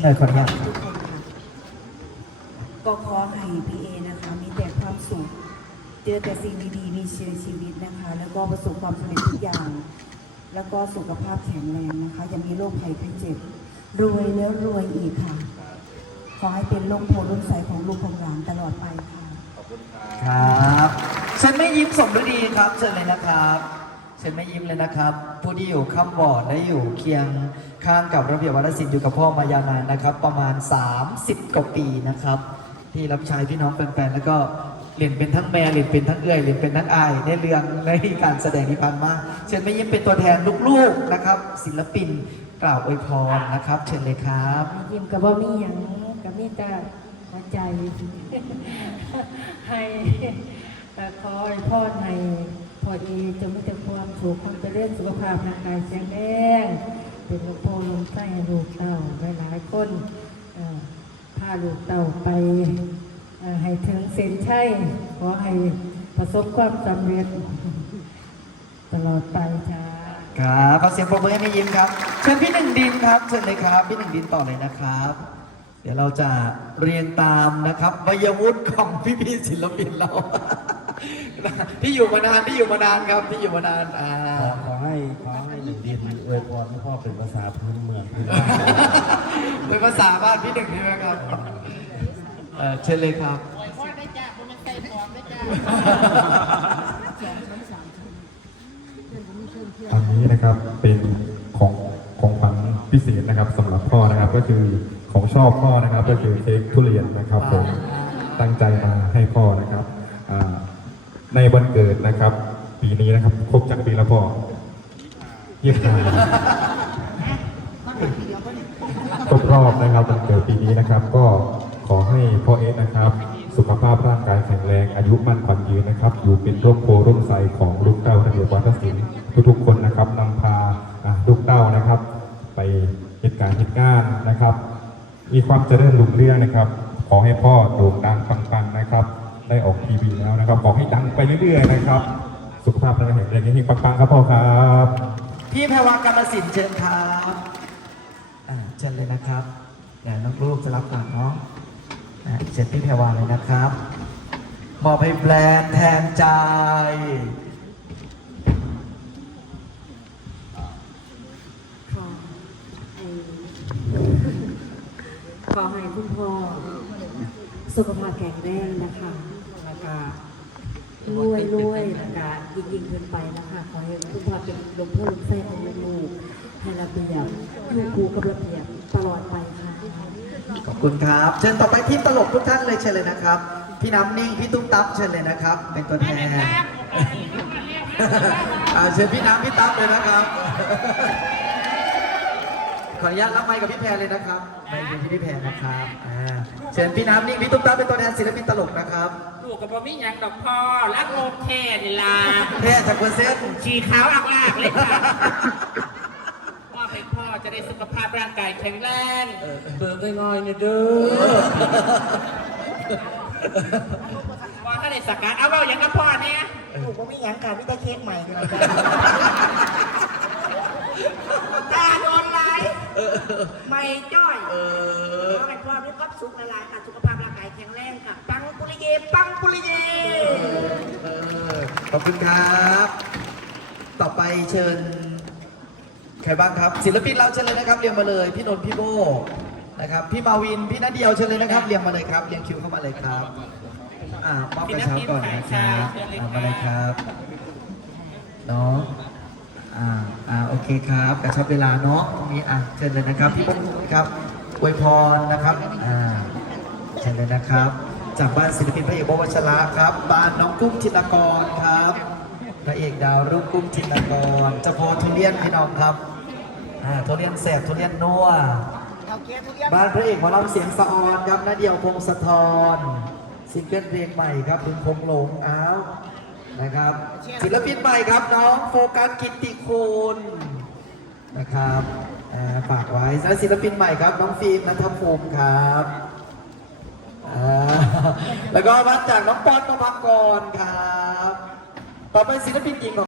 พี่หน่อยขออนุญาตทุกคนค่ะก็ขอให้พีเอนะคะ มีแต่ความสุข เจอแต่สิ่งดีๆ มีเชื้อชีวิตนะคะ แล้วก็ประสบความสำเร็จทุกอย่าง แล้วก็สุขภาพแข็งแรงนะคะยังมีโรคภัยไข้เจ็บ รวยแล้วรวยอีกค่ะ ขอให้เป็นโลกโพลุ่นใสของลูกของหลานตลอดไปค่ะครับ เชิญแม่ยิ้มสมฤดีครับ เชิญเลยนะครับ เชิญแม่ยิ้มเลยนะครับ ผู้ที่อยู่ข้ามบอร์ดและอยู่เคียงข้างกับระเบียบวัฒนศิลป์อยู่กับพ่อมายาวนานนะครับ ประมาณ 30กว่าปีนะครับ ที่รับใช้พี่น้องแฟนๆแล้วก็เรียนเป็นทั้งแม่เรียนเป็นทั้งเอื้อยเรียนเป็นทั้งอายในเรื่องในการแสดงที่ผ่านมาเชิญแม่ยิ้มเป็นตัวแทนลูกๆนะครับ ศิลปินกล่าวอวยพรนะครับ เชิญเลยครับยิ้มกับว่ามีอย่างกับมีแต่หัวใจให้เอ่อขอให้พ่อให้พอดีจงมีแต่ความ สุขความเจริญสุขภาพร่างกายแข็งแรงเป็นลูกพ่อลมไส้ให้ลูกเต้าหลายๆคนพาลูกเต้าไปให้ถึงเส้นชัยขอให้ประสบความสำเร็จ ตลอดไปจ้าครับขอเสียงปรบมือให้แม่ยิ้มครับ เชิญพี่หนึ่งดินครับเชิญเลยครับ พี่หนึ่งดินต่อเลยนะครับ เดี๋ยวเราจะเรียงตามนะครับวัยวุฒิของพี่พี่ๆศิลปินเรา ที่อยู่มานานที่อยู่มานานครับที่อยู่มานานอ่าขอขอให้ขอให้หนึ่งดินอวยพรให้พ่อเป็นภาษาพื้นเมืองพื้นบ้านเป็นภาษาบ้านพี่หนึ่งใช่ไหมครับเออเชิญเลยครับอันนี้นะครับเป็นของของขวัญพิเศษนะครับสำหรับพ่อนะครับก็คือของชอบพ่อนะครับก็คือเค้กทุเรียนนะครับผมตั้งใจมาให้พ่อนะครับอ่า ในวันเกิดนะครับ ปีนี้นะครับ ครบจากปีแล้วพ่อยี่สิบาครบรอบนะครับวันเกิดปีนี้นะครับ ก็ขอให้พ่อเอสนะครับ สุขภาพร่างกายแข็งแรง อายุมั่นขวัญยืนนะครับ อยู่เป็นร่มโพร่มไทรของลูกเต้าระเบียบวัฒนศิลป์ทุกๆคนนะครับนำพาอ่าลูกเต้านะครับ ไปเหตุการณ์เหตุงานนะครับ มีความเจริญรุ่งเรืองนะครับ ขอให้พ่อโด่งดังปังๆนะครับได้ ออกทีวีแล้วนะครับขอให้ดังไปเรื่อยๆนะครับ สุขภาพร่างกายแข็งแรงยิ่งๆปังๆครับพ่อครับพี่แพรวากรรมสินเชิญครับอ่าเชิญเลยนะครับเดี๋ยวน้องลูกจะรับฝากเนาะอ่าเชิญพี่แพรวาเลยนะครับมอบให้แบรนด์แทนใจขอให้ขอให้คุณพ่อสุขภาพแข็งแรงนะคะ แล้วก็รวยรวยแล้วก็ยิ่งยิ่งขึ้นไปนะคะขอให้คุณพ่อเป็นลมโพลมไส้ของลูกๆให้ระเบียบอยู่คู่กับระเบียบตลอดไปค่ะขอบคุณครับ เชิญต่อไปทีมตลกทุกท่านเลยเชิญเลยนะครับ พี่น้ำนิ่งพี่ตุ้มตั๊บเชิญเลยนะครับ เป็นตัวแทนอ่าเชิญพี่น้ำพี่ตั๊บเลยนะครับ ขออนุญาตรับไมค์กับพี่แพรเลยนะครับไมค์อยู่ที่พี่แพรนะครับอ่าเชิญพี่น้ำนิ่งพี่ตุ้มตั๊บเป็นตัวแทนศิลปินตลกนะครับ ลูกกับบ่มีหยังดอกพ่อรักโลกแค่นี่ล่ะแค่จากเปอร์เซ็นต์ฉี่ขาวอักลากเลยค่ะพ่อให้พ่อจะได้สุขภาพร่างกายแข็งแรงเบิกง่อยๆเนี่ยเด้อว่าถ้าได้สักการเอาเบาอย่างกับพ่อเนี่ยถูกว่าไม่ยังค่ะพี่ตาเค้กใหม่กันแล้วกันตาโดนไหล ไม่จ้อยขอให้พ่อมีความสุขละลายค่ะสุขภาพร่างกายแข็งแรงค่ะ ปังปุริเย ปังปุริเย เออขอบคุณครับ ต่อไปเชิญ ใครบ้างครับ ศิลปินเราเชิญเลยนะครับ เรียงมาเลย พี่นนท์พี่โบนะครับ พี่มาวิน พี่นาเดียวเชิญเลยนะครับ เรียงมาเลยครับ เรียงคิวเข้ามาเลยครับ อ่ามอบกระเช้าก่อนนะครับอ่ามาเลยครับ เนาะอ่าอ่าโอเคครับกระชับเวลาเนาะตรงนี้อะเชิญเลยนะครับพี่ปุ๊กครับอวยพรนะครับอ่าเชิญเลยนะครับ จากบ้านศิลปินพระเอกโบวัชระครับ บ้านน้องกุ้งจินกรครับพระเอกดาวรุ่งกุ้งจินกรเจะโพทุเรียนพี่น้องครับอ่าทุเรียนแสบทุเรียนนัวบ้านพระเอกหมอลำเสียงสะออนครับนาเดียวพงศธรซิงเกิลเพลงใหม่ครับคุณพงหลงอ้าวนะครับศิลปินใหม่ครับน้องโฟกัสกิตติคุณ นะครับฝากไว้และศิลปินใหม่ครับ น้องฟิล์มนัทภูมิครับแล้วก็มาจากน้องปอนประภากรครับ ต่อไปศิลปินหญิงของ